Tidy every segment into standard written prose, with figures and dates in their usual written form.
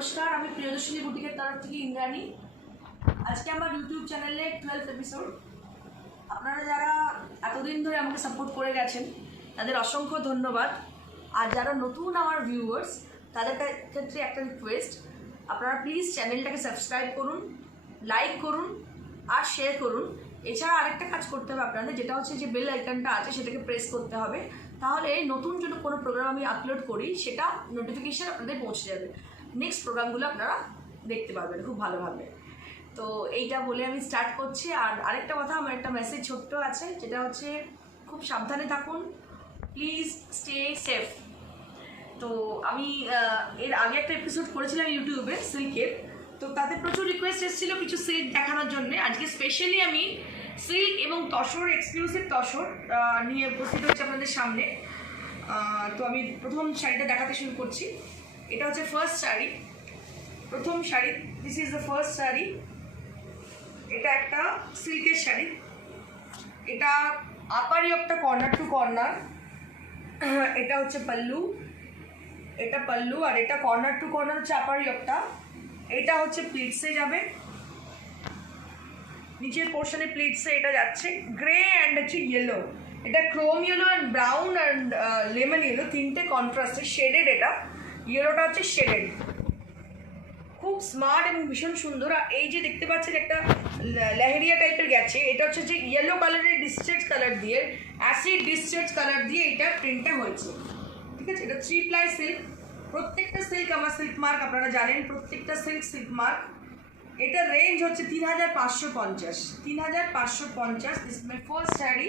নমস্কার, আমি প্রিয়দর্শিনী বুটিকের তরফ থেকে ইন্দ্রাণী। আজকে আমার ইউটিউব চ্যানেলে 12th এপিসোড। আপনারা যারা এতদিন ধরে আমাকে সাপোর্ট করে গেছেন তাদের অসংখ্য ধন্যবাদ। আর যারা নতুন আমার ভিউয়ার্স তাদের ক্ষেত্রে একটা রিকোয়েস্ট, আপনারা প্লিজ চ্যানেলটাকে সাবস্ক্রাইব করুন, লাইক করুন আর শেয়ার করুন। এছাড়া আরেকটা কাজ করতে হবে আপনাদের, যেটা হচ্ছে যে বেল আইকনটা আছে সেটাকে প্রেস করতে হবে। তাহলে নতুন যদি কোনো প্রোগ্রাম আমি আপলোড করি সেটা নোটিফিকেশান আপনাদের পৌঁছে যাবে। নেক্সট প্রোগ্রামগুলো আপনারা দেখতে পারবেন খুব ভালোভাবে। তো এইটা বলে আমি স্টার্ট করছি। আর আরেকটা কথা, আমার একটা মেসেজ ছোট্ট আছে, যেটা হচ্ছে খুব সাবধানে থাকুন, প্লিজ স্টে সেফ। তো আমি এর আগে একটা এপিসোড করেছিলাম ইউটিউবে সিল্কের, তো তাতে প্রচুর রিকোয়েস্ট এসেছিলো কিছু সিল্ক দেখানোর জন্য। আজকে স্পেশালি আমি সিল্ক এবং তসর, এক্সক্লুসিভ তসর নিয়ে উপস্থিত হচ্ছে আপনাদের সামনে। তো আমি প্রথম শাড়িটা দেখাতে শুরু করছি। এটা হচ্ছে ফার্স্ট শাড়ি, প্রথম sari. This is the first sari. এটা একটা সিল্কের শাড়ি। এটা আপার ইয়োগটা কর্নার টু কর্নার। এটা হচ্ছে পাল্লু, এটা পাল্লু, আর এটা কর্নার টু কর্নার হচ্ছে আপার ইয়োগটা। এটা হচ্ছে প্লিটসে যাবে, নিচের পোর্শনে প্লিটসে এটা যাচ্ছে। গ্রে অ্যান্ড হচ্ছে ইয়েলো, এটা Chrome yellow and brown and lemon yellow, তিনটে কন্ট্রাস্টে শেডেড। এটা ইয়েলোটা হচ্ছে শেডেড, খুব স্মার্ট এবং ভীষণ সুন্দর। আর এই যে দেখতে পাচ্ছেন একটা লেহেরিয়া টাইপের গেছে, এটা হচ্ছে যে ইয়েলো কালারের ডিসচার্জ কালার দিয়ে, অ্যাসিড ডিসচার্জ কালার দিয়ে এটা প্রিন্টটা হয়েছে। ঠিক আছে, এটা 3 প্লাই সিল্ক। প্রত্যেকটা সিল্ক আমার সিল্ক মার্ক, আপনারা জানেন প্রত্যেকটা সিল্ক মার্ক। এটা রেঞ্জ হচ্ছে 3550, 3550। This is my first sari.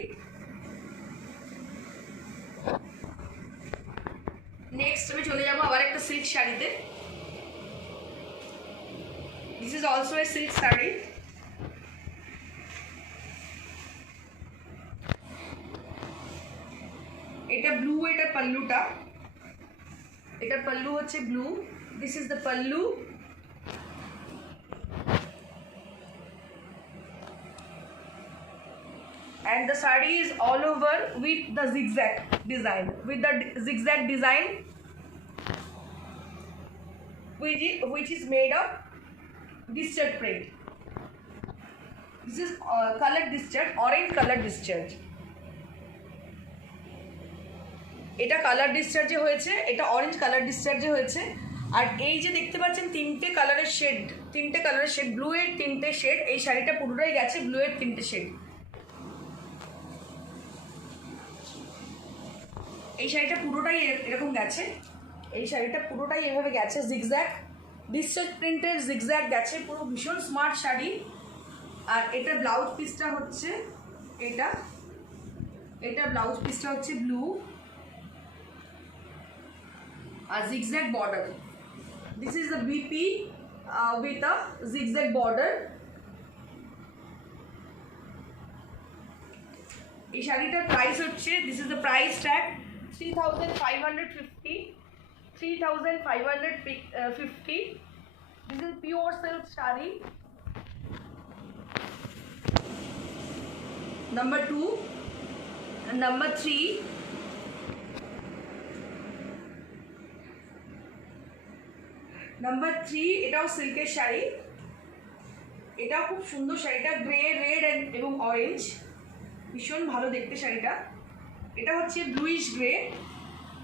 নেক্সট আমি চলে যাবো আবার একটা সিল্ক শাড়িতে। This is also a silk saree. এটা ব্লু, এটা পাল্লুটা, এটা পাল্লু হচ্ছে blue. This is the pallu. And the saree is all over with the zigzag design, which is made of discharge print. This is color discharge, orange color discharge. এটা কালার ডিসচার্জে হয়েছে, এটা orange colour ডিসচার্জে হয়েছে। আর এই যে দেখতে পাচ্ছেন তিনটে কালারের শেড, ব্লু এর তিনটে শেড। এই শাড়িটা পুরোটাই গেছে ব্লু এর তিনটে শেড। এই শাড়িটা পুরোটাই এরকম গেছে, এই শাড়িটা পুরোটাই এভাবে গেছে, জিগজ্যাগ ডিসচার্জ প্রিন্টের জিগজ্যাগ গেছে, পুরো ভীষণ স্মার্ট শাড়ি। আর এটা ব্লাউজ পিসটা হচ্ছে এটা ব্লাউজ পিসটা হচ্ছে ব্লু আর zigzag border. This is the BP with a zigzag border. এই শাড়িটার প্রাইস হচ্ছে, this is the price tag, 3550. 3550. This is pure silk sari. Number 2 and number 3. নাম্বার 3, এটাও সিল্কের শাড়ি, এটাও খুব সুন্দর শাড়িটা, গ্রে, রেড এবং অরেঞ্জ, ভীষণ ভালো দেখতে শাড়িটা। এটা হচ্ছে ব্লুইশ গ্রে,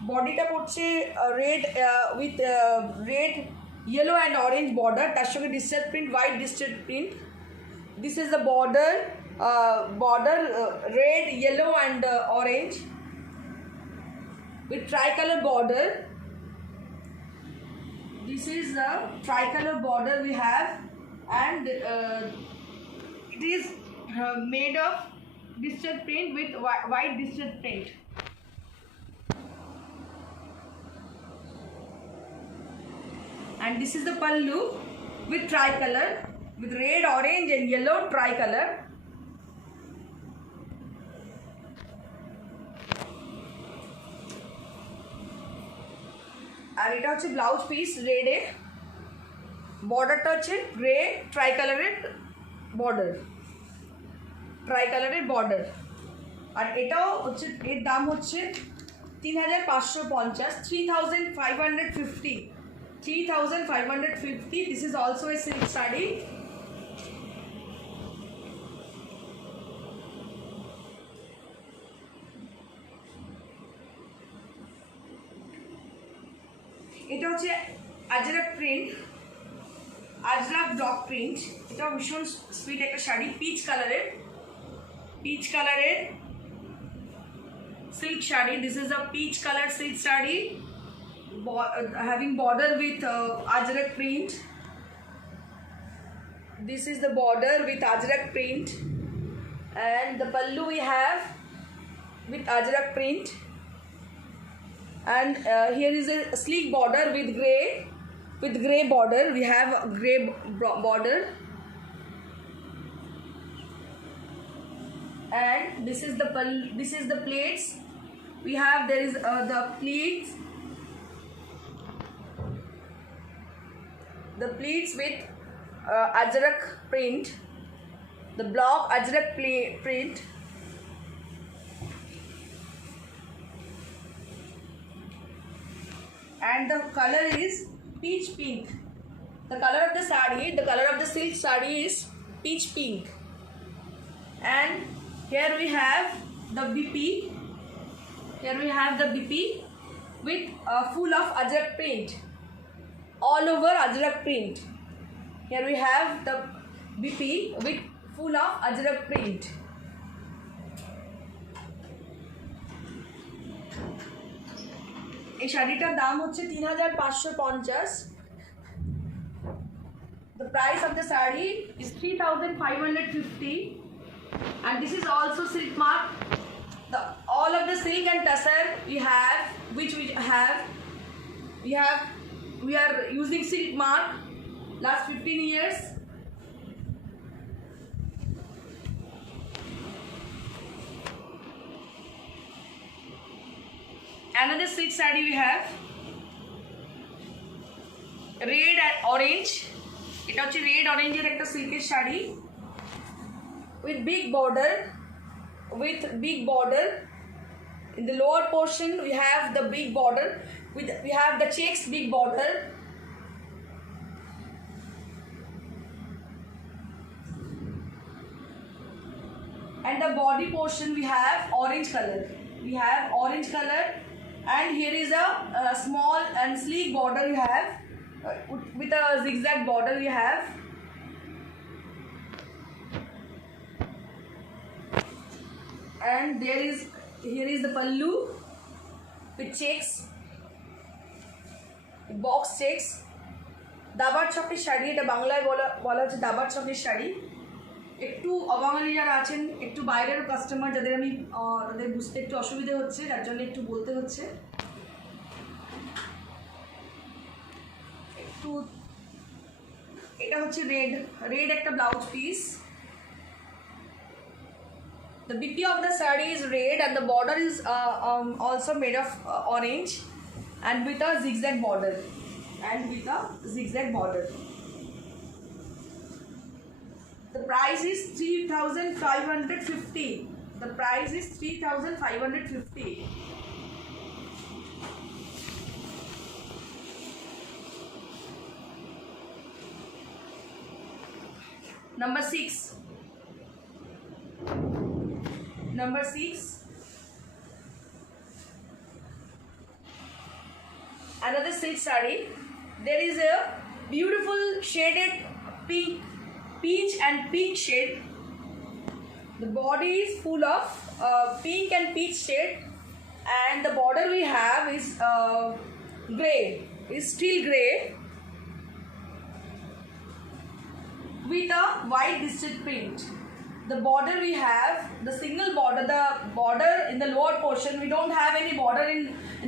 বডিটা পড়ছে red with red, yellow and orange border, তার সঙ্গে discharge print, white discharge print. This is the border red, yellow and orange with tricolor border. This is the tricolor border we have, and it is made of discharge print with white discharge print. And this is the pallu with tricolor, with red, orange and yellow tricolor. আর এটা হচ্ছে blouse piece রেডে, বর্ডারটা হচ্ছে গ্রে, ট্রাইকালারের বর্ডার। আর এটাও হচ্ছে, এর দাম হচ্ছে 3550, 3550। 3,550. This is also a silk saree. এটা হচ্ছে আজরাক প্রিন্ট, আজরাক ব্লক প্রিন্ট। এটা ভীষণ সুইট একটা শাড়ি, পিচ কালারের silk shadi. This is a peach color silk shadi, having border with ajrak print. This is the border with ajrak print, and the pallu we have with ajrak print, and here is a sleek border with gray border. We have a gray border, and this is the plates. We have, there is the pleats with ajrak print, the block ajrak print, and the color is peach pink. The color of the silk saree is peach pink. And here we have the BP. With full of ajrak print, all over ajrak print. Here we have the BP with full of ajrak print. এই শাড়িটার দাম হচ্ছে 3,550. The price of the saree is 3,550, and this is also silk mark. All of the silk and tussar we are using silk mark last 15 years. Another silk saree we have, red and orange. এটা হচ্ছে red orange এর একটা সিল্কের sari with big border. In the lower portion we have the big border, we have the checks big border, and the body portion we have orange color. And here is a small and sleek border we have, with a zigzag border we have. And here is the pallu with checks, box checks. দাবার ছকের শাড়ি, এটা বাংলায় বলা হচ্ছে দাবার ছকের শাড়ি। একটু অবাঙালি যারা আছেন, একটু বাইরের কাস্টমার যাদের আমি তাদের বুঝতে একটু অসুবিধা হচ্ছে, যার জন্য একটু বলতে হচ্ছে। একটু এটা হচ্ছে রেড একটা blouse piece. The BP of the saree is red, and the border is also made of orange, and with a zigzag border. The price is 3,550. Number 6. Another silk saree. There is a beautiful shaded peach and pink shade. The body is full of pink and peach shade, and the border we have is steel grey with a white distressed print. The border we have, the single border, the border in the lower portion, we don't have any border in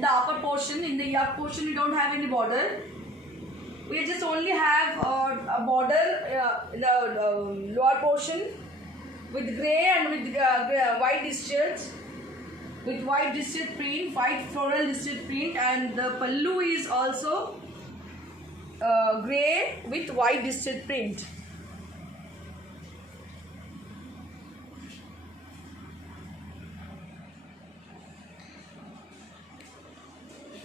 the upper portion. In the yoke portion we don't have any border. We just only have a border in the lower portion with grey and with white distressed, print, white floral distressed print, and the pallu is also grey with white distressed print.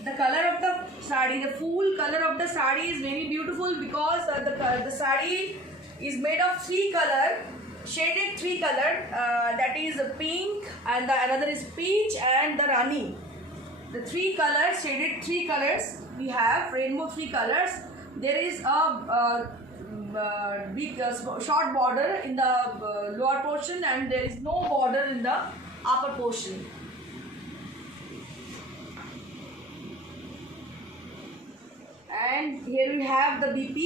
The color of the sari. The full color of the sari is very beautiful because the sari is made of three color, shaded three color. That is pink, and the another is peach and the rani. The three colors, shaded three colors. We have rainbow three colors. There is a big short border in the lower portion, and there is no border in the upper portion. And here we have the BP,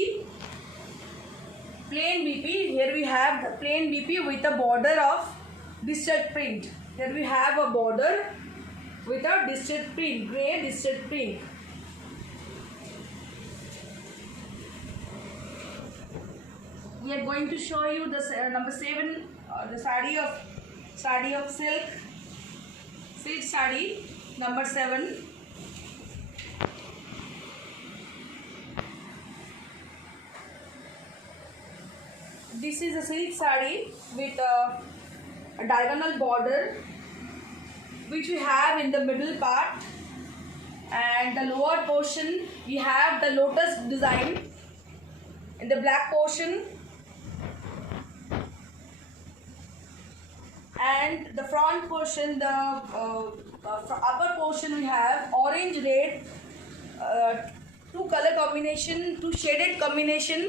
plain BP. Here we have the plain BP with a border of distressed print. Here we have a border with a distressed print, grey distressed print. We are going to show you the number 7, the sari of silk sari number 7. This is a silk sari with a diagonal border, which we have in the middle part, and the lower portion we have the lotus design in the black portion, and the front portion, the upper portion we have orange red, two color combination, two shaded combination,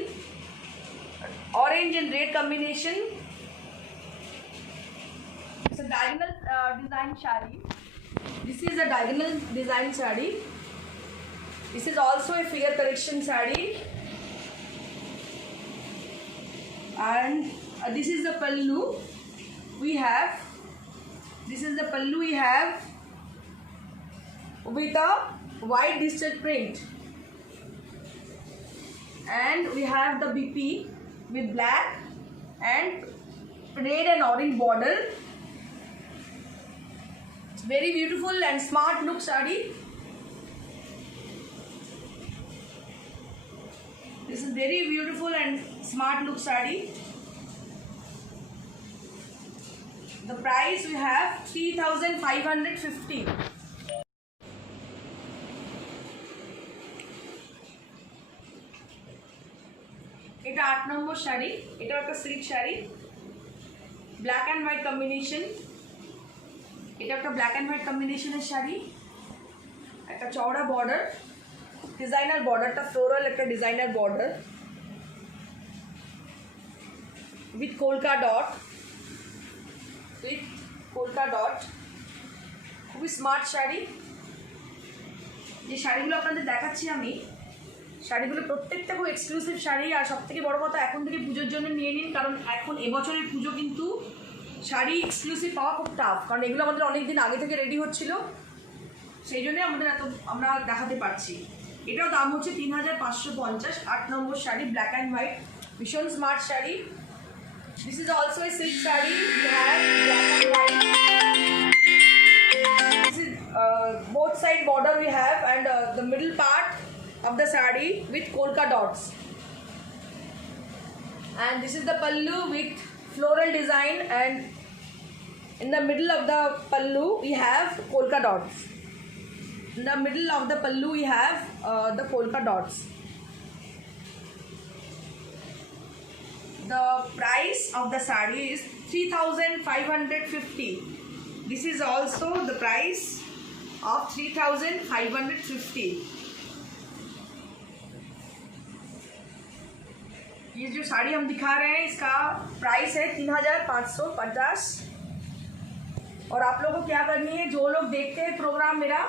orange and red combination. It's a diagonal design sari. This is a diagonal design sari. This is also a figure correction sari, and this is the pallu we have. This is the pallu we have with a white distressed print, and we have the BP with black and red and orange border. It's very beautiful and smart look sari. This is very beautiful and smart look sari. The price we have 3,550. এটা 8 নম্বর শাড়ি। এটা একটা সিল্ক sari, black and white combination. এটা একটা black and white কম্বিনেশনের শাড়ি, একটা চওড়া border, designer বর্ডারটা ফ্লোরাল একটা designer border with Colca dot, খুবই স্মার্ট শাড়ি। যে শাড়িগুলো আপনাদের দেখাচ্ছি আমি, শাড়িগুলো প্রত্যেকটা খুব এক্সক্লুসিভ শাড়ি। আর সবথেকে বড় কথা, এখন থেকে পুজোর জন্য নিয়ে নিন, কারণ এখন এবছরের পুজো কিন্তু শাড়ি এক্সক্লুসিভ পাওয়া খুব টাফ, কারণ এগুলো আমাদের অনেক দিন আগে থেকে রেডি হচ্ছিল, সেই জন্যই আমরা দেখাতে পারছি। এটাও দাম হচ্ছে 3,550। 8 নম্বর শাড়ি, ব্ল্যাক অ্যান্ড হোয়াইট, ভীষণ স্মার্ট sari. This is also a silk saree. We have black and white. This is both side border we have, and the middle part of the saree with polka dots. And this is the pallu with floral design, and in the middle of the pallu we have polka dots. In the middle of the pallu we have the polka dots. The price of the saree is 3,550. This is also the price of 3,550. ये जो साड़ी हम दिखा रहे हैं इसका प्राइस है 3,550। और आप लोगों को क्या करनी है, जो लोग देखते हैं प्रोग्राम मेरा,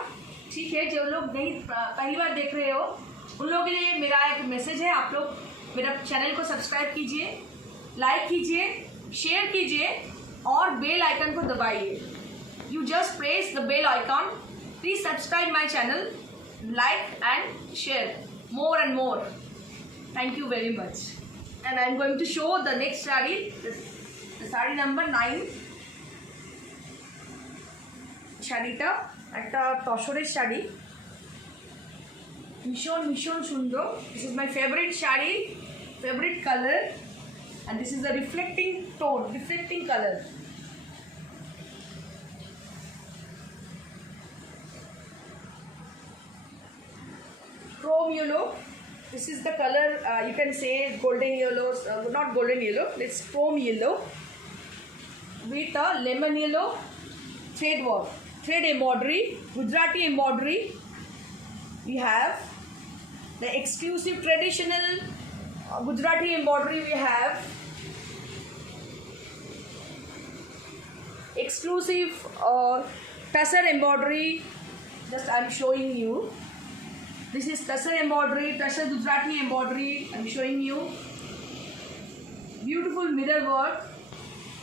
ठीक है, जो लोग नहीं पहली बार देख रहे हो उन लोगों के लिए मेरा एक मैसेज है, आप लोग मेरा चैनल को सब्सक्राइब कीजिए, लाइक कीजिए, शेयर कीजिए और बेल आइकन को दबाइए। You just press the bell icon. Please subscribe my channel, like and share more and more. Thank you very much. And I am going to show the next saree, the saree number 9. শাড়িটা একটা তসরের শাড়ি, ভীষণ ভীষণ সুন্দর। This is my favorite sari, favorite color, and this is a reflecting tone, reflecting color. chrome yellow. This is the color, you can say golden yellow, not golden yellow, it's chrome yellow with a lemon yellow thread work, thread embroidery, Gujarati embroidery. We have the exclusive traditional Gujarati embroidery. We have exclusive tussar embroidery. Just I'm showing you. This is tussar embroidery, tussar Gujarati embroidery. I'm showing you. Beautiful mirror work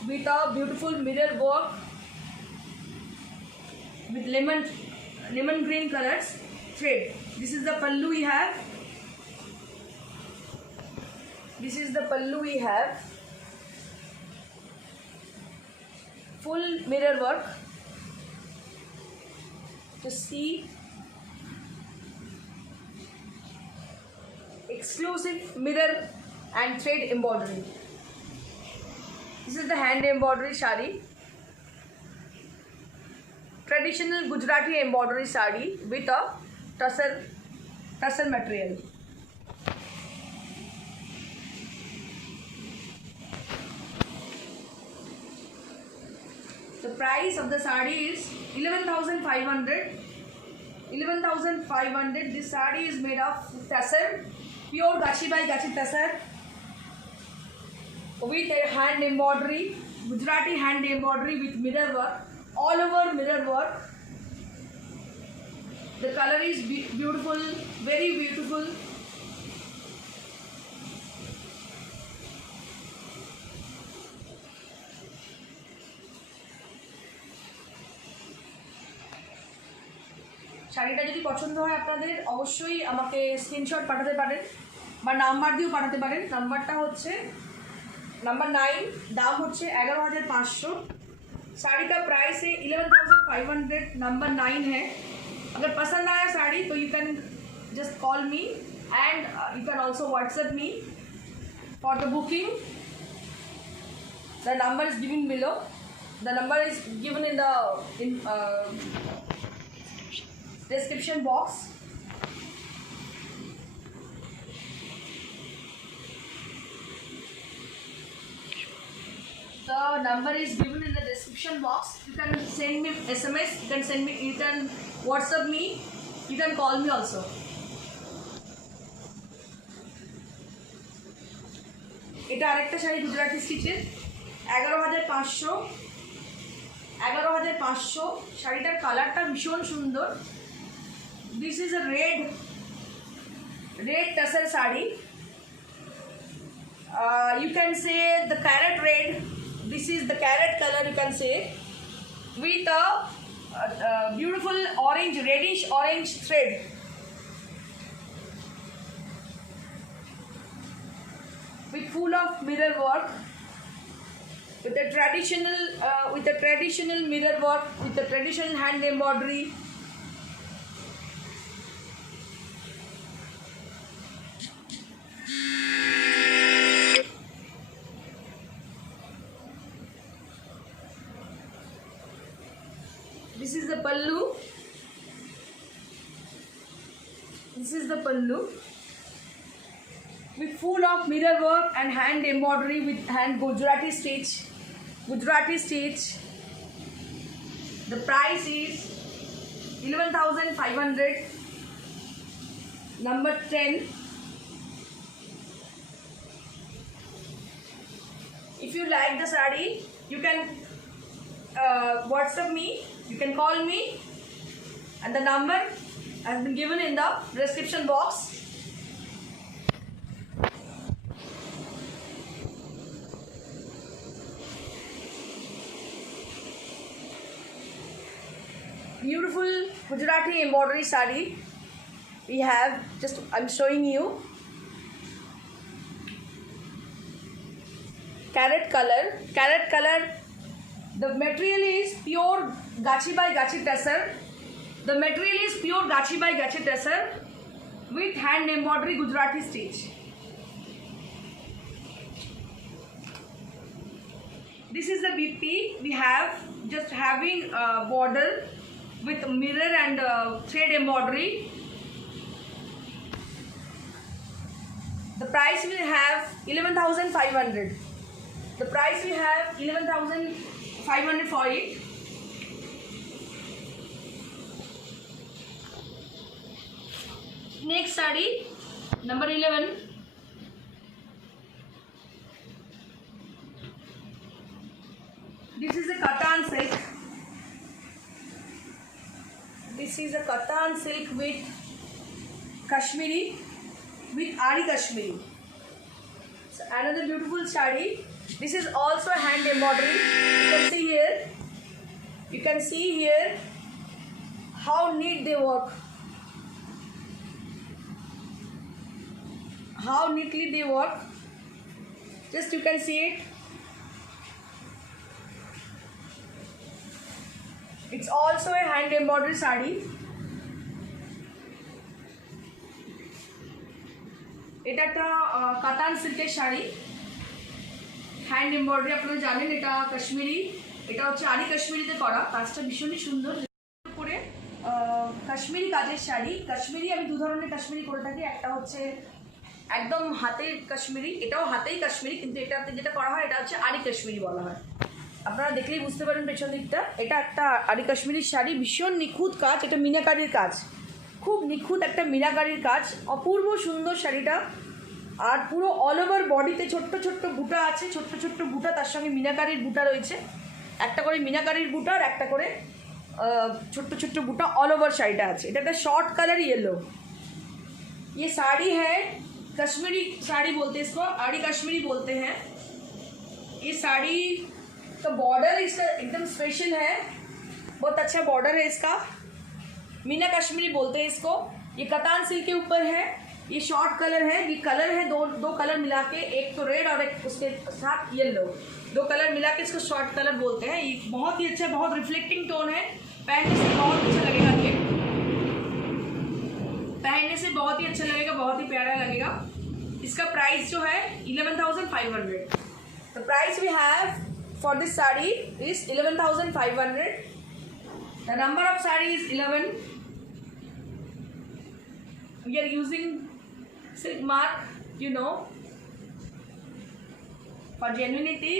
with a beautiful mirror work with lemon green colors thread. This is the pallu we have. This is the pallu we have. Full mirror work. To see exclusive mirror and thread embroidery. This is the hand embroidery sari. Traditional Gujarati embroidery sari with a tussar material. The price of the sari is 11,500. 11,500. This sari is made of tussar, pure gachi by gachi tussar with a hand embroidery, Gujarati hand embroidery with mirror work, all over mirror work. The color is beautiful, very beautiful. শাড়িটা যদি পছন্দ হয় আপনাদের অবশ্যই আমাকে স্ক্রিনশট পাঠাতে পারেন বা নাম্বার দিয়েও পাঠাতে পারেন। নাম্বারটা হচ্ছে नंबर 9, दाम होच्छे 11,500। साड़ी का प्राइस है 11,500, नंबर 9 है। अगर पसंद आया साड़ी तो you can just call me and you can also WhatsApp me for the booking. The number is given below, the number is given in the description box. The number is given in the description box. You can send me SMS, you can send me, you can WhatsApp me, you can call me also. এটা আরেকটা শাড়ি গুজরাটি স্টিচের 11,500 শাড়িটার কালারটা ভীষণ সুন্দর। This is a red tussar sari. You can say the carrot red. This is the carrot color, you can say, with a beautiful orange, reddish orange thread. With full of mirror work, with the traditional mirror work, with the traditional hand embroidery. This is the pallu. This is the pallu with full of mirror work and hand embroidery with hand Gujarati stitch. The price is 11,500. Number 10. If you like the sari, you can WhatsApp me, you can call me, and the number has been given in the description box. Beautiful Gujarati embroidery sari we have, just I'm showing you. Carrot color. The material is pure gachi by gachi tussar. The material is pure gachi by gachi tussar with hand embroidery Gujarati stitch. This is the BP. We have just having a border with mirror and thread embroidery. The price we have 11,500. The price we have 11,500 for it. Next saree, number 11. This is a Katan silk. This is a Katan silk with Kashmiri, with Ari Kashmiri. So another beautiful saree. This is also a hand embroidery. You can see here. You can see here how neat they work. How neatly they work. Just you can see it. It's also a hand embroidered saree. এটা একটা কাতান সিল্কের sari, hand embroidery. আপনারা জানেন এটা কাশ্মীরি, এটা হচ্ছে আরি কাশ্মীরিতে করা। কাজটা ভীষণই সুন্দর করে কাশ্মীরি কাজের শাড়ি। কাশ্মীরি আমি দু ধরনের কাশ্মীরি করে থাকি, একটা হচ্ছে একদম হাতের কাশ্মীরি, এটাও হাতেই কাশ্মীরি, কিন্তু এটাতে যেটা করা হয় এটা হচ্ছে আরি কাশ্মীরি বলা হয়। আপনারা দেখলেই বুঝতে পারেন পেছন দিকটা। এটা একটা আরি কাশ্মীরির শাড়ি, ভীষণ নিখুঁত কাজ, এটা মিনাকারির কাজ, খুব নিখুঁত একটা মিনাকারির কাজ, অপূর্ব সুন্দর শাড়িটা। আর পুরো অল ওভার বডিতে ছোট্ট ছোট্ট বুটা আছে, ছোট্ট ছোট্ট বুটা, তার সঙ্গে মিনাকারির বুটা রয়েছে, একটা করে মিনাকারির বুটা আর একটা করে ছোট্ট ছোট্ট বুটা অল ওভার শাড়িটা আছে। এটা একটা শর্ট কালার येलो। ये साड़ी है कश्मीरी साड़ी बोलते हैं इसको, आड़ी कश्मीरी बोलते हैं। ये साड़ी का बॉर्डर इसका एकदम स्पेशल है, बहुत अच्छा बॉर्डर है इसका। मीना कश्मीरी बोलते हैं इसको। ये कतान सिल्क के ऊपर है, ये शॉर्ट कलर है। ये कलर है दो कलर मिला के, एक तो रेड और एक उसके साथ येलो, दो कलर मिला के इसको शॉर्ट कलर बोलते हैं। ये बहुत ही अच्छा, बहुत रिफ्लेक्टिंग टोन है, पहनने से बहुत अच्छा लगेगा। ये पहनने से बहुत ही अच्छा लगेगा, बहुत ही प्यारा लगेगा। इसका प्राइस जो है 11,500। The price we have for this saree is 11,500. The number of saree is 11. We are using silk mark, you know, for genuinity.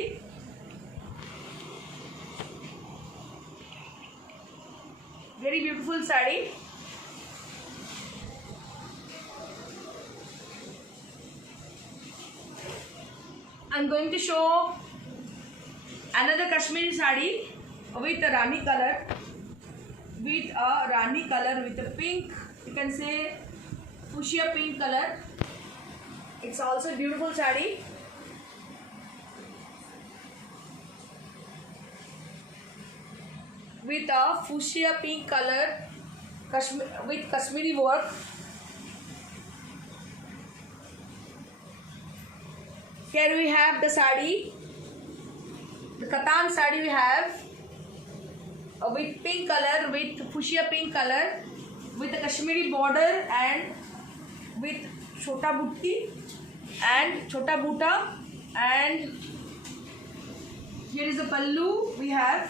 Very beautiful saree. I'm going to show another Kashmiri saree with a Rani color, with a pink, you can say fuchsia pink color. It's also a beautiful saree. With a fuchsia pink color, with Kashmiri work. Here we have the saree. The Katan saree we have with pink color, with fuchsia pink color, with the Kashmiri border and with chota butti and chota buta, and here is the pallu we have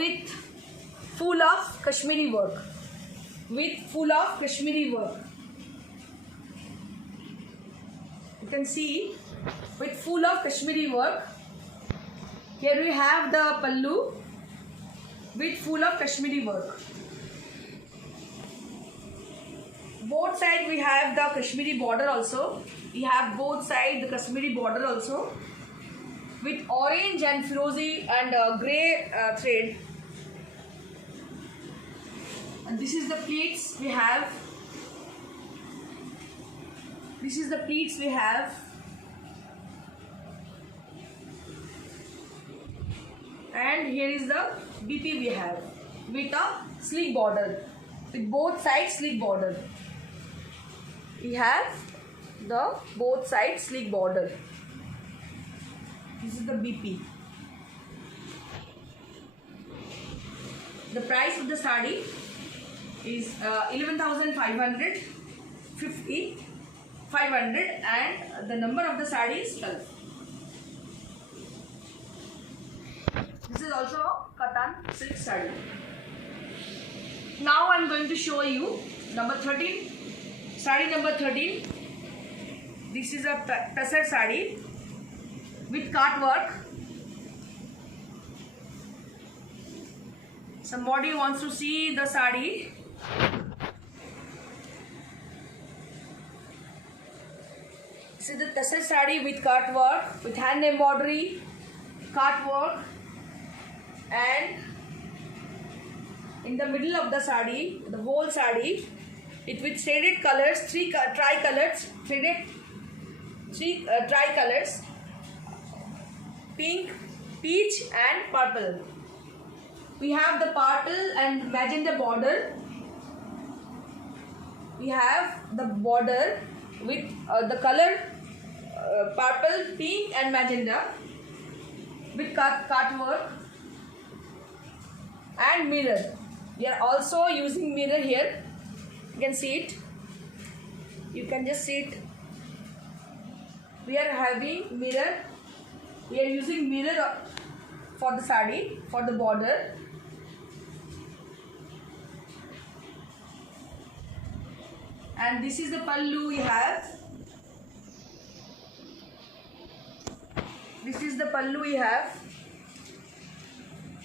with full of Kashmiri work, You can see with full of Kashmiri work. Here we have the pallu with full of Kashmiri work. Both sides we have the Kashmiri border also. We have both sides the Kashmiri border also with orange and firozi and grey thread. And this is the pleats we have. And here is the BP we have with a sleek border, with both sides sleek border. We have the both sides sleek border. This is the BP. The price of the saree is 11,500, 500, and the number of the saree is 12. This is also a Katan silk saree. Now I am going to show you number 13. Sari number 13. This is a Tasar sari with cut work. Somebody wants to see the sari. This is the Tasar sari with cut work, with hand embroidery, cut work, and in the middle of the sari, the whole sari, it with shaded colors, three tri-colors, tri-colors, pink, peach and purple. We have the purple and magenta border. We have the border with the color purple, pink and magenta with cut work and mirror. We are also using mirror here. You can see it. You can just see it. We are having mirror. We are using mirror for the sari, for the border. And this is the pallu we have. This is the pallu we have.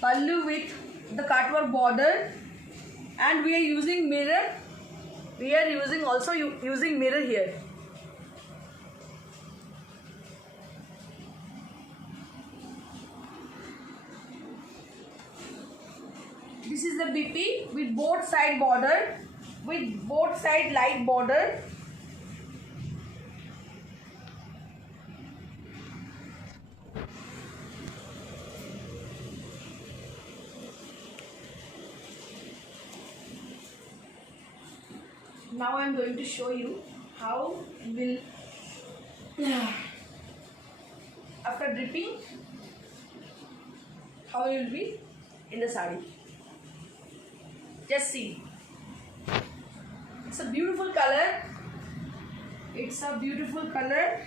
Pallu with the cutwork border, and we are using mirror. We are using also using mirror here. This is the BP with both side border, with both side light border. Now I am going to show you how will after dripping how it will be in the sari. Just see. It's a beautiful color. It's a beautiful color.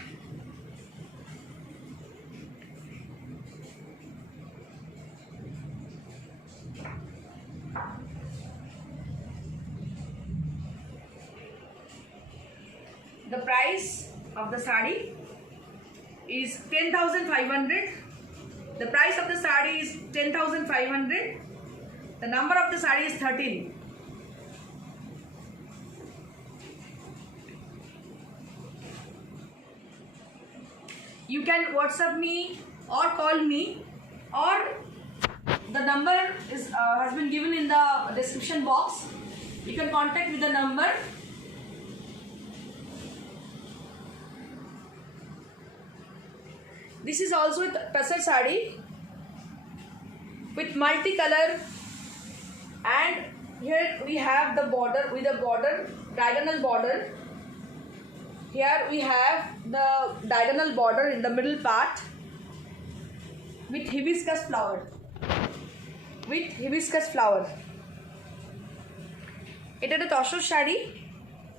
The price of the sari is 10,500. The price of the sari is 10,500. The number of the sari is 13. You can WhatsApp me or call me, or the number is has been given in the description box. You can contact with the number. This is also a Tasar sari with multicolor, and here we have the border with a border, diagonal border. Here we have the diagonal border in the middle part with hibiscus flower. With hibiscus flower. এটা একটা তসর শাড়ি।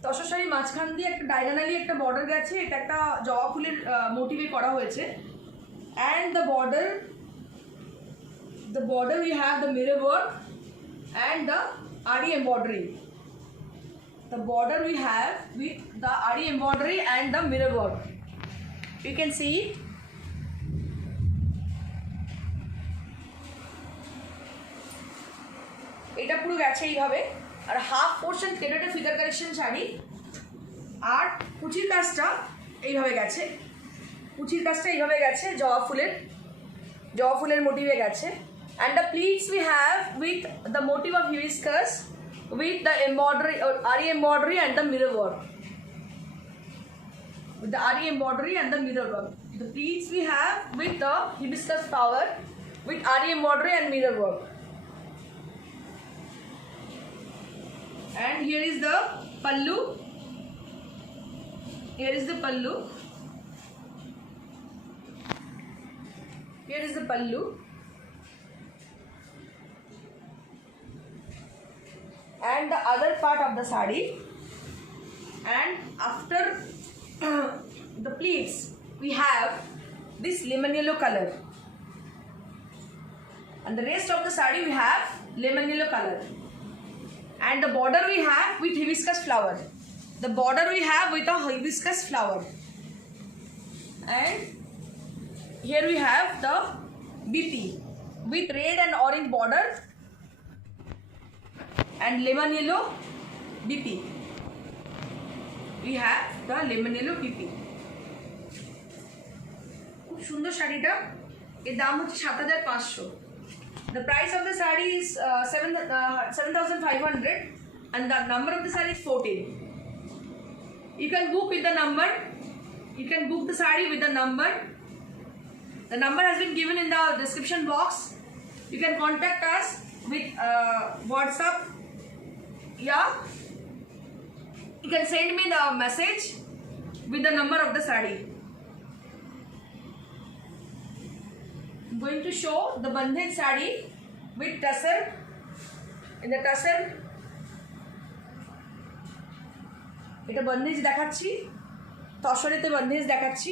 তসর শাড়ি মাঝখান দিয়ে একটা ডায়াগোনালি একটা বর্ডার গেছে, এটা একটা জবা ফুলের মোটিভে করা হয়েছে। And the border we have the mirror work and the Ari embroidery. The border we have with the Ari embroidery and the mirror work. You can see এটা পুরো গেছে এইভাবে, আর হাফ পোর্শন কেটেটা ফিগার কালেকশন শাড়ি, আর কুচির কাজটা এইভাবে গেছে। কুচির কাজটা এইভাবে গেছে, জবা ফুলের মোটিভে গেছে। And the pleats we have with the motif of hibiscus with the embroidery or Ari embroidery and the mirror work. With the Ari embroidery and the mirror work. The pleats we have with the hibiscus flower with Ari embroidery and mirror work. And here is the pallu. Here is the pallu. Here is the pallu. And the other part of the sari. And after the pleats, we have this lemon yellow color. And the rest of the sari we have lemon yellow color. And the border we have with hibiscus flower. The border we have with a hibiscus flower, and here we have the BP with red and orange border and lemon yellow BP. We have the lemon yellow BP. খুব সুন্দর শাড়িটা, এর দাম হচ্ছে 7500। The price of the saree is 7,500 and the number of the saree is 14. You can book with the number. You can book the saree with the number. The number has been given in the description box. You can contact us with WhatsApp. Yeah. You can send me the message with the number of the saree. I'm going to show the bandhej saree with tassel. In the tassel, এটা বন্ধেজ দেখাচ্ছি, তসরেতে বন্ধেজ দেখাচ্ছি।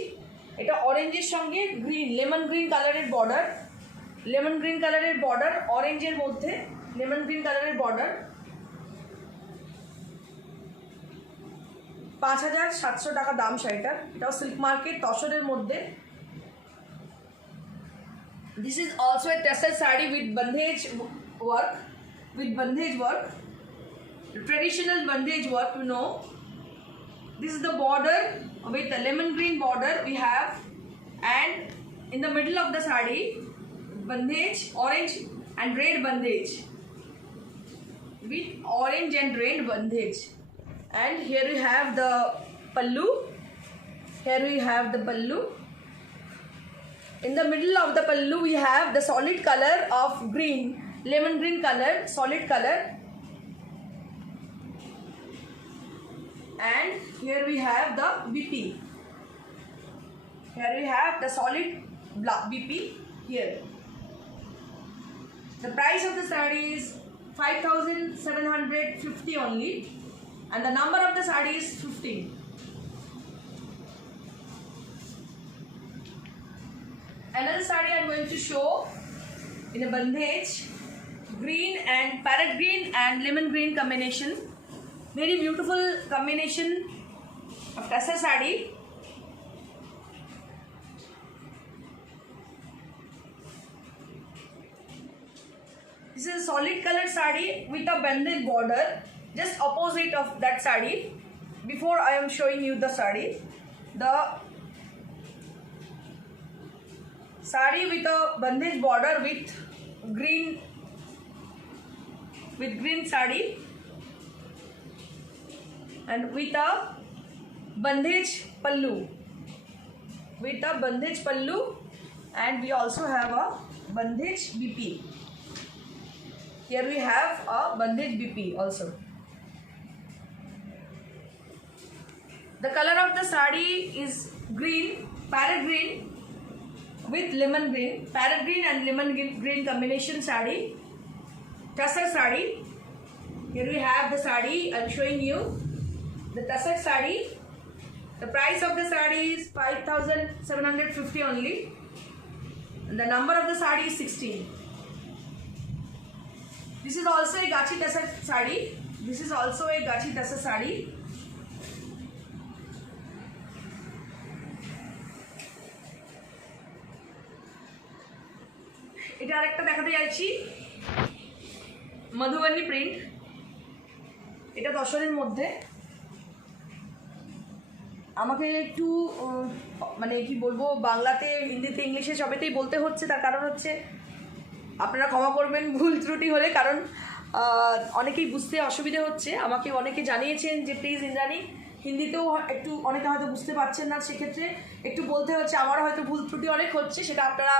এটা অরেঞ্জের সঙ্গে green, lemon green কালারের border, lemon green কালারের বর্ডার, অরেঞ্জের মধ্যে লেমন গ্রিন কালারের বর্ডার। 5700 টাকা দাম শাড়িটার। এটাও সিল্ক মার্কেট তসরের মধ্যে। This is also a tassel saree with bandhej work, traditional bandhej work, you know. This is the border with the lemon green border we have, and in the middle of the saree, bandhej, orange and red bandhej, with orange and red bandhej. And here we have the pallu. In the middle of the pallu we have the solid color of green, lemon green color, solid color. And here we have the BP. Here we have the solid BP here. The price of the saree is 5,750 only, and the number of the saree is 15. Another saree I am going to show in a bandhej, green and parrot green and lemon green combination. Very beautiful combination of tassel saree. This is a solid color saree with a bandhej border just opposite of that saree. Before I am showing you the saree, the saree with a bandhej border with green saree, and with a bandhej pallu, and we also have a bandhej BP. Here we have a bandhej BP also. The color of the saree is green, parrot green with lemon green, parrot green and lemon green combination saree, tassel saree. Here we have the saree. I am showing you the tassel saree. The price of the saree is 5,750 only, and the number of the saree is 16. This is also a gachi tassel saree. এটা আরেকটা দেখাতে যাচ্ছি, মধুবনী প্রিন্ট। এটা তসরের মধ্যে। আমাকে একটু মানে কি বলবো, বাংলাতে, হিন্দিতে, ইংলিশে সবেতেই বলতে হচ্ছে। তার কারণ হচ্ছে আপনারা ক্ষমা করবেন ভুল ত্রুটি হলে, কারণ অনেকেই বুঝতে অসুবিধে হচ্ছে। আমাকে অনেকে জানিয়েছেন যে প্লিজ ইন্দ্রাণী হিন্দিতেও একটু, অনেকে হয়তো বুঝতে পারছেন না, সেক্ষেত্রে একটু বলতে হচ্ছে। আমারও হয়তো ভুল ত্রুটি অনেক হচ্ছে, সেটা আপনারা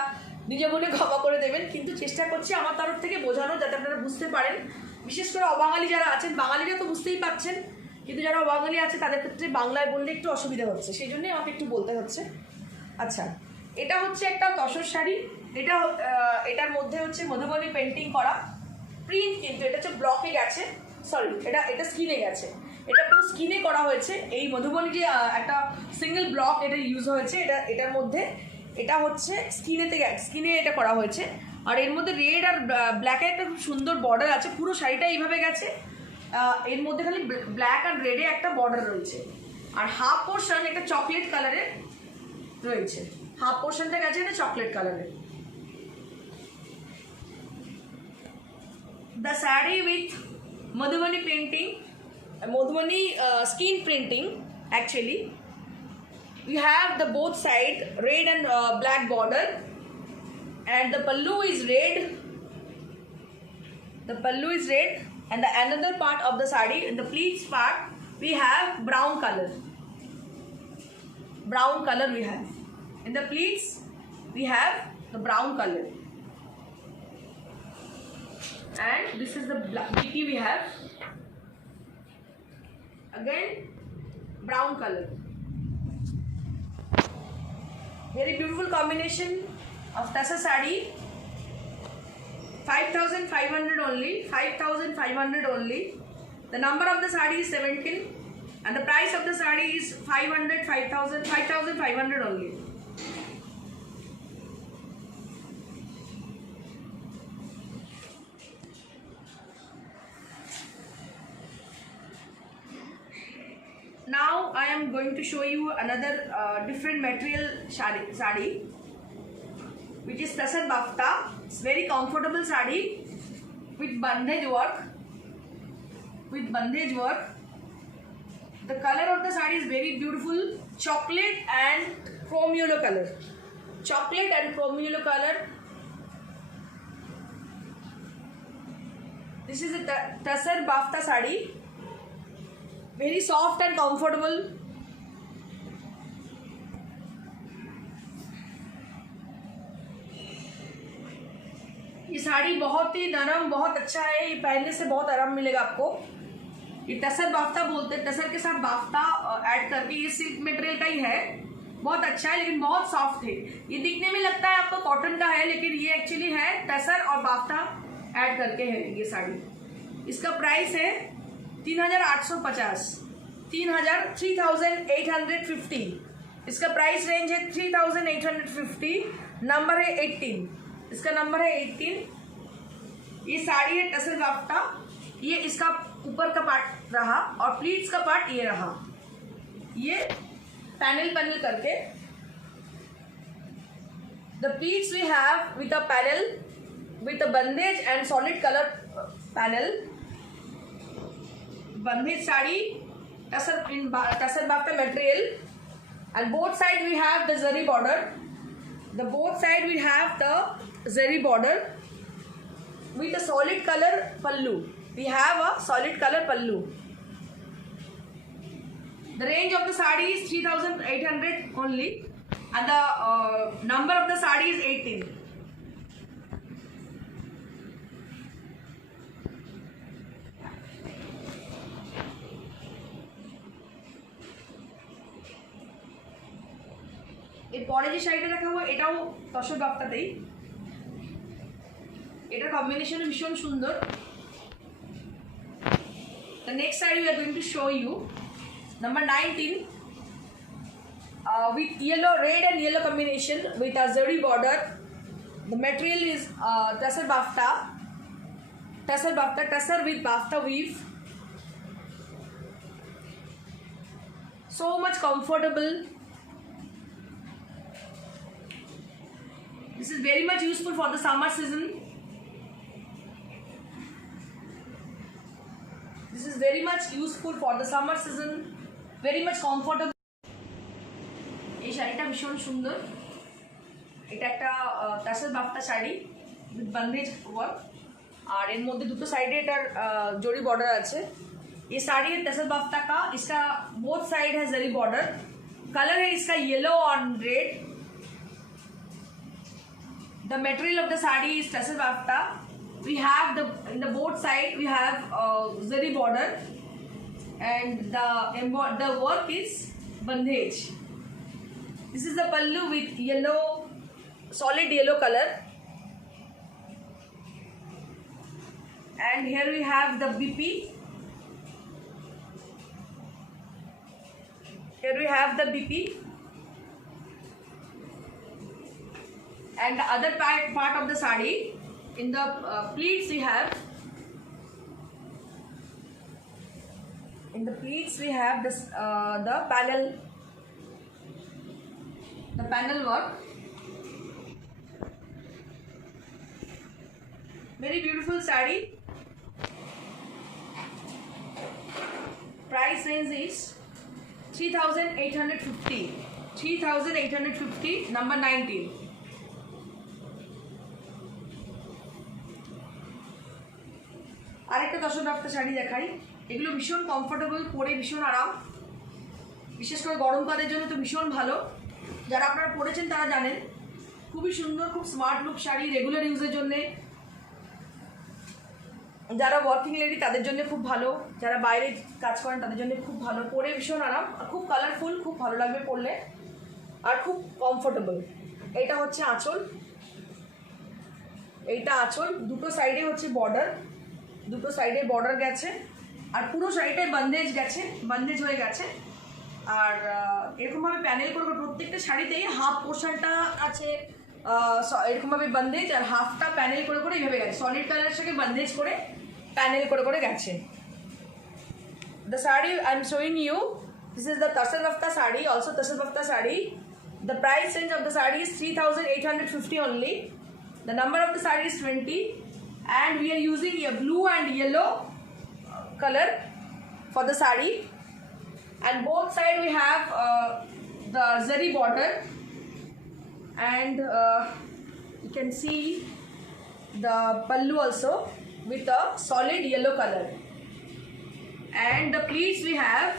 নিজে বলে ক্ষমা করে দেবেন। কিন্তু চেষ্টা করছি আমার তরফ থেকে বোঝানো, যাতে আপনারা বুঝতে পারেন। বিশেষ করে অবাঙালি যারা আছেন, বাঙালিরা তো বুঝতেই পারছেন, কিন্তু যারা অবাঙালি আছে তাদের ক্ষেত্রে বাংলায় বললে একটু অসুবিধা হচ্ছে, সেই জন্যই আমাকে একটু বলতে হচ্ছে। আচ্ছা, এটা হচ্ছে একটা তসর শাড়ি। এটার মধ্যে হচ্ছে মধুবনী পেন্টিং করা প্রিন্ট, কিন্তু এটা হচ্ছে ব্লকে গেছে, সরি এটা স্কিনে গেছে। এটা পুরো স্কিনে করা হয়েছে। এই মধুবনী যে একটা সিঙ্গেল ব্লক এটা ইউজ হয়েছে, এটার মধ্যে এটা হচ্ছে স্কিনে এটা করা হয়েছে। আর এর মধ্যে রেড আর ব্ল্যাকের একটা খুব সুন্দর বর্ডার আছে। পুরো শাড়িটা এইভাবে গেছে, এর মধ্যে খালি ব্ল্যাক আর রেডে একটা বর্ডার রয়েছে, আর হাফ পোর্শন একটা চকলেট কালারের রয়েছে, হাফ পোর্শনটা গেছে এটা চকলেট কালারের। The saree with Madhubani printing, Madhubani skin printing actually. We have the both side red and black border, and the pallu is red. The pallu is red, and the another part of the saree, in the pleats part, we have brown color. Brown color we have. In the pleats, we have the brown color. And this is the BP we have. Again, brown color. Very beautiful combination of Tussar saree. 5,500 only. 5,500 only. The number of the saree is 17, and the price of the saree is 500, 5,000, 5,500 only. Now I am going to show you another different material saree, which is Tussar Bafta. It's very comfortable saree with bandhaj work. With bandhaj work, the color of the saree is very beautiful, chocolate and chrome yellow color. Chocolate and chrome yellow color. This is a Tussar Bafta saree. Very soft and comfortable. ये साड़ी बहुत ही नरम, बहुत अच्छा है, ये पहनने से बहुत आराम मिलेगा आपको। ये टसर बाफ्ता बोलते हैं, टसर के साथ बाफ्ता ऐड करके, ये सिल्क मटेरियल का ही है, बहुत अच्छा है लेकिन बहुत सॉफ्ट है। ये दिखने में लगता है आपको कॉटन का है, लेकिन ये एक्चुअली है टसर और बाफ्ता ऐड करके है ये साड़ी। इसका प्राइस है 3,850, 3,850। इसका प्राइस रेंज है 3,850। नंबर है 18, इसका नंबर है 18। ये साड़ी है टसर बाफ्ता। ये इसका ऊपर का पार्ट रहा और प्लीट्स का पार्ट ये रहा, ये पैनल करके। The pleats we have with a panel with a bandage and solid color panel. Bandage sari, Tussar Bafta material, and both side we have the zari border. The both side we have the zari border with a solid color pallu. We have a solid color pallu. The range of the sari is 3,800 only, and the number of the sari is 18. এরপরে যে শাড়িটা দেখাবো এটাও টসর বাফতাতেই, এটার কম্বিনেশন ভীষণ সুন্দর। The next saree we are going to show you, number 19, with yellow, red and yellow combination with a zari border. The material is Tussar Bafta, Tussar with Bafta weave. So much comfortable. This is very much useful for the summer season. This is very much useful for the summer season. Very much comfortable. এই শাড়িটা ভীষণ সুন্দর। এটা একটা টাসর বাফতা sari with bandage work, और इन मध्य दुटो साइडे एटार जरी बॉर्डर আছে। ये साड़ी है टसर बाफ्ता का, इसका बोथ साइड है जरी बॉर्डर। कलर है इसका येलो और red. The material of the sari is Tussar Bafta. We have in the both side we have zari border, and the work is bandhaj. This is the pallu with yellow, solid yellow color, and here we have the BP. Here we have the BP. And the other part of the sari, in the pleats we have In the pleats we have this the panel work. Very beautiful sari. Price range is 3,850. 3,850, number 19. আরেকটা দশম বাপ্তা শাড়ি দেখাই। এগুলো ভীষণ কমফোর্টেবল, পরে ভীষণ আরাম, বিশেষ করে গরমকালের জন্য তো ভীষণ ভালো। যারা আপনারা পরেছেন তারা জানেন, খুবই সুন্দর, খুব স্মার্ট লুক শাড়ি, রেগুলার ইউজের জন্যে, যারা ওয়ার্কিং লেডি তাদের জন্য খুব ভালো, যারা বাইরে কাজ করেন তাদের জন্য খুব ভালো, পরে ভীষণ আরাম, খুব কালারফুল, খুব ভালো লাগবে পরলে, আর খুব কমফোর্টেবল। এইটা হচ্ছে আঁচল, এইটা আঁচল, দুটো সাইডে হচ্ছে বর্ডার, দুটো সাইডে বর্ডার গেছে, আর পুরো শাড়িটায় বন্দেজ গেছে, বন্দেজ হয়ে গেছে। আর এরকমভাবে প্যানেল করবে, প্রত্যেকটা শাড়িতেই হাফ পোর্শনটা আছে এরকমভাবে বন্দেজ, আর হাফটা প্যানেল করে করে এইভাবে গেছে, সলিড কালারের সাথে বন্দেজ করে প্যানেল করে করে গেছে। The saree I am showing you, this is the Tasal Bafta saree, also Tasal Bafta saree. The price range of the saree is 3,850 only. The number of the saree is 20, and we are using a blue and yellow color for the saree, and both side we have the zari border, and you can see the pallu also with a solid yellow color, and the pleats we have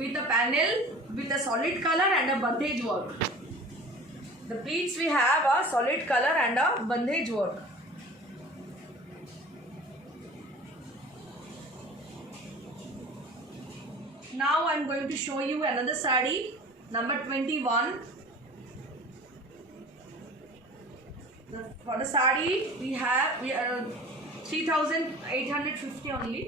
with a panel with a solid color and a bandage work. The pleats we have a solid color and a bandage work. Now I am going to show you another saree, number 21. For the saree we are 3,850 only.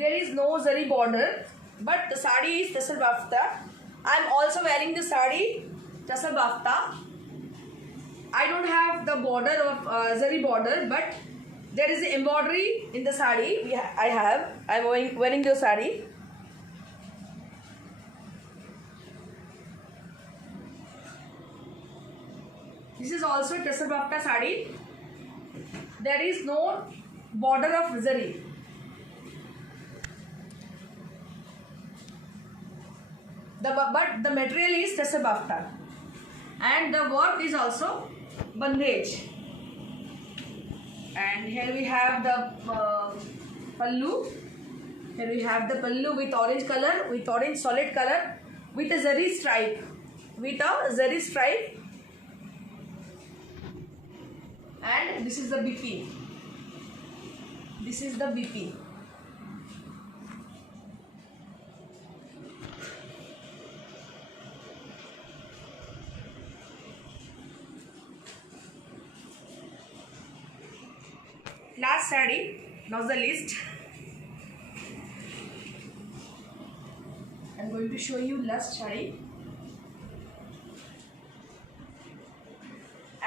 There is no zari border, but the saree is Tasal Bafta. I am also wearing the saree Tasal Bafta. I don't have the border of zari border, but there is the embroidery in the saree. I am wearing the saree. This is also Tasal Bafta saree. There is no border of zari. But the material is Tasal Bafta, and the work is also bandage. And here we have the pallu. Here we have the pallu with orange color, with orange solid color, with a zari stripe, and this is the BP. This is the BP. Last saree, now the list. I am going to show you last saree.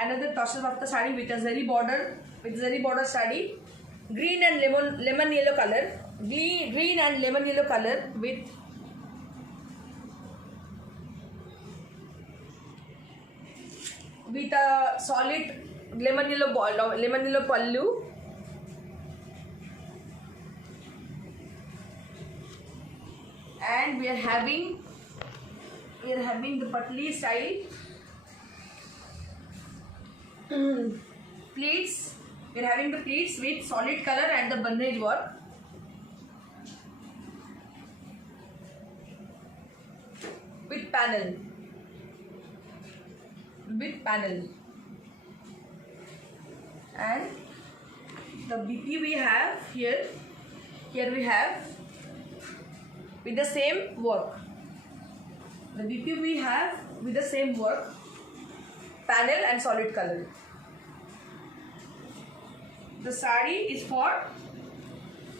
Another Tasal Bafta saree with a zari border saree, green and lemon yellow color, green and lemon yellow color with a solid lemon yellow pallu. And we are having the patli style pleats. We are having the pleats with solid color and the bandage work. With panel. And the BP we have here we have with the same work. The BP we have with the same work, panel and solid color. The saree is for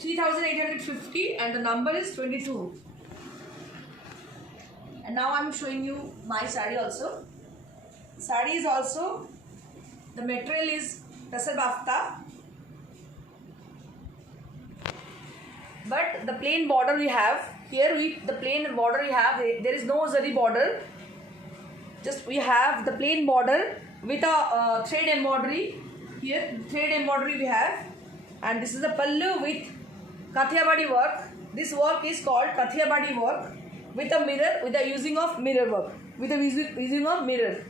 3,850 and the number is 22. And now I'm showing you my saree also. Saree is also, the material is Tasar Bafta, but the plain border we have here, the plain border we have, there is no zari border, just we have the plain border with a thread embroidery. Here thread embroidery we have, and this is the pallu with Kathiawadi work. This work is called Kathiawadi work with a mirror, with the using of mirror work, with the using of mirror.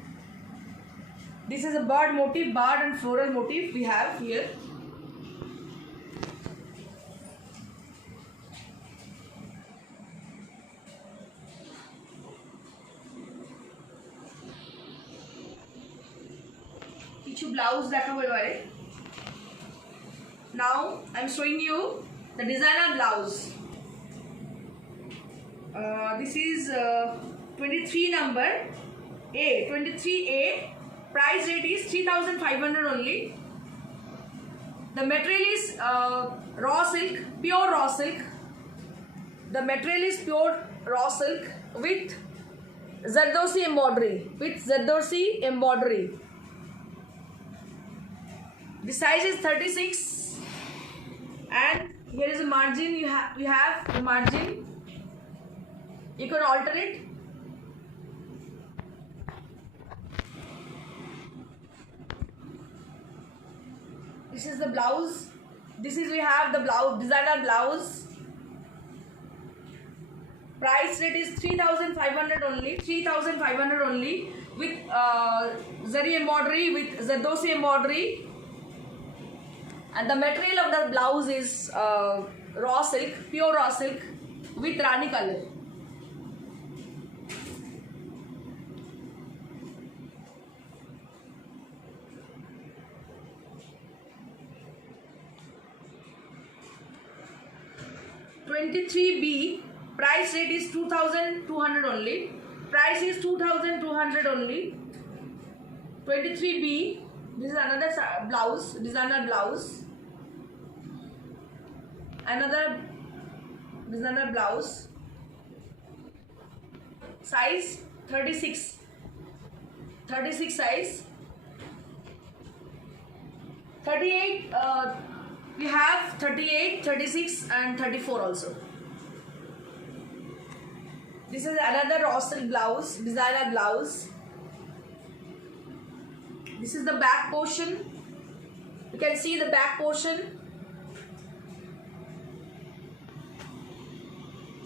This is a bird motif, bird and floral motif we have here. কিছু ব্লাউজ দেখাবো এবারে। Now I'm showing you the designer blouse. This is 23 number A, 23A. Price rate is 3,500 only. The material is raw silk, pure raw silk. The material is pure raw silk with Zardosi embroidery. The size is 36, and here is a margin. You have the margin. You can alter it. This is the blouse. We have the blouse, designer blouse. Price rate is 3,500 only. 3,500 only with zari embroidery, with Zardosi embroidery. And the material of the blouse is raw silk, pure raw silk with Rani color. (23B) price rate is 2,200 only. Price is 2,200 only. 23B. This is another blouse, designer blouse. Another designer blouse. Size 36. 36 size. 38. We have 38, 36 and 34 also. This is another raw silk blouse, designer blouse. This is the back portion. You can see the back portion.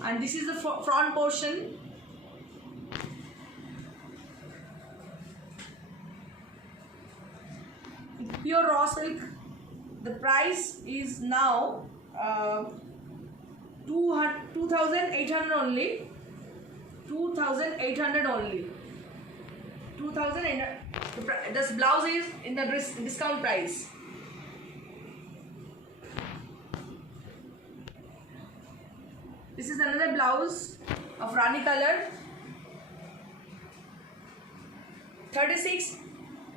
And this is the front portion. Pure raw silk. The price is now 2,800 only. 2,800 only. 2,800. This blouse is in the discount price. This is another blouse of Rani color. 36,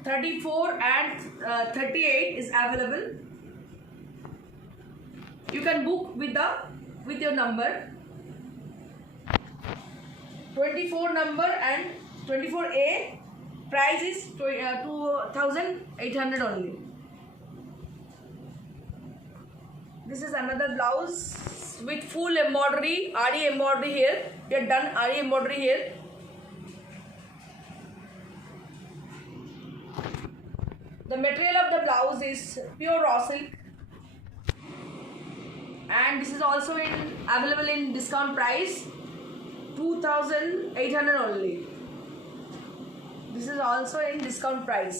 34 and 38 is available. You can book with your number. 24 number and 24A. Price is 2,800 only. This is another blouse with full embroidery, Ari embroidery here. We have done Ari embroidery here. The material of the blouse is pure raw silk, and this is also available in discount price, 2,800 only. This is also in discount price.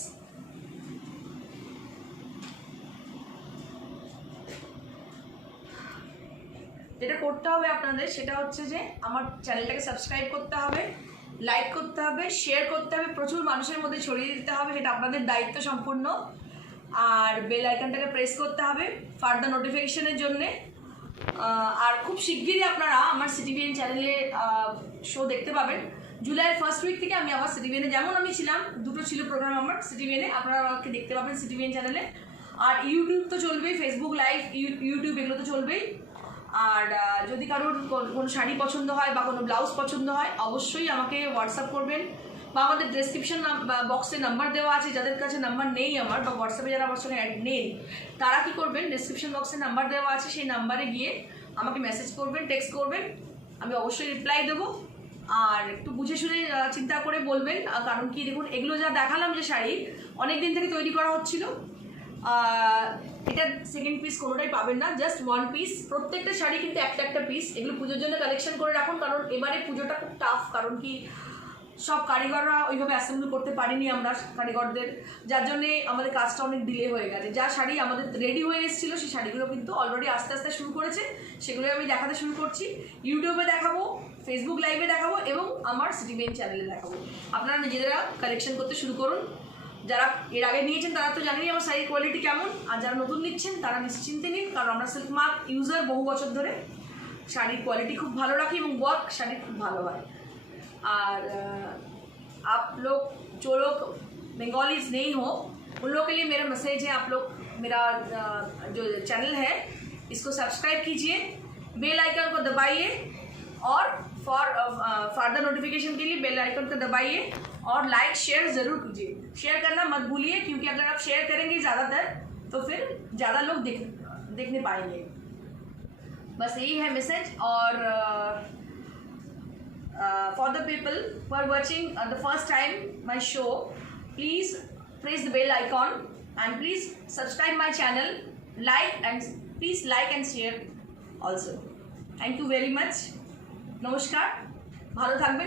যেটা করতে হবে আপনাদের সেটা হচ্ছে যে আমার চ্যানেলটাকে সাবস্ক্রাইব করতে হবে, লাইক করতে হবে, শেয়ার করতে হবে, প্রচুর মানুষের মধ্যে ছড়িয়ে দিতে হবে, সেটা আপনাদের দায়িত্ব সম্পূর্ণ। আর বেল আইকনটাকে প্রেস করতে হবে ফার্দার নোটিফিকেশনের জন্যে। আর খুব শিগগিরই আপনারা আমার সিটিভিএন চ্যানেলে শো দেখতে পাবেন। জুলাইয়ের ফার্স্ট উইক থেকে আমি আবার সিটিভিএনে, যেমন আমি ছিলাম, দুটো ছিল প্রোগ্রাম আমার সিটিভিএনে, আপনারা আমাকে দেখতে পাবেন সিটিভিএন চ্যানেলে। আর ইউটিউব তো চলবেই, ফেসবুক লাইভ, ইউটিউব এগুলো তো চলবেই। আর যদি কারোর কোনো শাড়ি পছন্দ হয় বা কোনো ব্লাউজ পছন্দ হয় অবশ্যই আমাকে হোয়াটসঅ্যাপ করবেন, বা আমাদের ডেসক্রিপশন বক্সে নাম্বার দেওয়া আছে। যাদের কাছে নাম্বার নেই আমার, বা হোয়াটসঅ্যাপে যারা আমার সঙ্গে অ্যাড নেই, তারা কী করবেন, ডেসক্রিপশন বক্সে নাম্বার দেওয়া আছে, সেই নাম্বারে গিয়ে আমাকে মেসেজ করবেন, টেক্সট করবেন, আমি অবশ্যই রিপ্লাই দেবো। আর একটু বুঝে শুনে চিন্তা করে বলবেন, কারণ কি দেখুন, এগুলো যা দেখালাম যে শাড়ি অনেক দিন থেকে তৈরি করা হচ্ছিল, এটা সেকেন্ড পিস কোনোটাই পাবেন না, জাস্ট ওয়ান পিস। প্রত্যেকটা শাড়ি কিন্তু একটা একটা পিস। এগুলো পুজোর জন্য কালেকশন করে রাখুন, কারণ এবারে পুজোটা খুব টাফ, কারণ কি সব কারিগররা ওইভাবে অ্যাসেম্বলি করতে পারিনি আমরা কারিগরদের, যার জন্যে আমাদের কাজটা অনেক ডিলে হয়ে গেছে। যা শাড়ি আমাদের রেডি হয়ে এসেছিলো সেই শাড়িগুলো কিন্তু অলরেডি আস্তে আস্তে শুরু করেছে, সেগুলো আমি দেখাতে শুরু করছি। ইউটিউবে দেখাবো, ফেসবুক লাইভে দেখাবো এবং আমার সিটিবেন চ্যানেলে দেখাবো। আপনারা নিজেরা কালেকশন করতে শুরু করুন। যারা এর আগে নিয়েছেন তারা তো জানেনই আমার শাড়ির কোয়ালিটি কেমন, আর যারা নতুন নিচ্ছেন তারা নিশ্চিন্তে নিন, কারণ আমরা সিল্ক মার্ক ইউজার বহু বছর ধরে। শাড়ির কোয়ালিটি খুব ভালো রাখি এবং ওয়ার্ক শাড়ির খুব ভালো হয়। और आप लोग जो लोग बंगालीज नहीं हो उन लोगों के लिए मेरा मैसेज है, आप लोग मेरा जो चैनल है इसको सब्सक्राइब कीजिए, बेल आइकन को दबाइए, और फॉर फर्दर नोटिफिकेशन के लिए बेल आइकन को दबाइए, और लाइक शेयर ज़रूर कीजिए। शेयर करना मत भूलिए, क्योंकि अगर आप शेयर करेंगे ज़्यादातर तो फिर ज़्यादा लोग देखने पाएंगे। बस यही है मैसेज। और for the people who are watching the first time my show, please press the bell icon and please subscribe my channel, please like and share also. Thank you very much. নমস্কার, ভালো থাকবেন।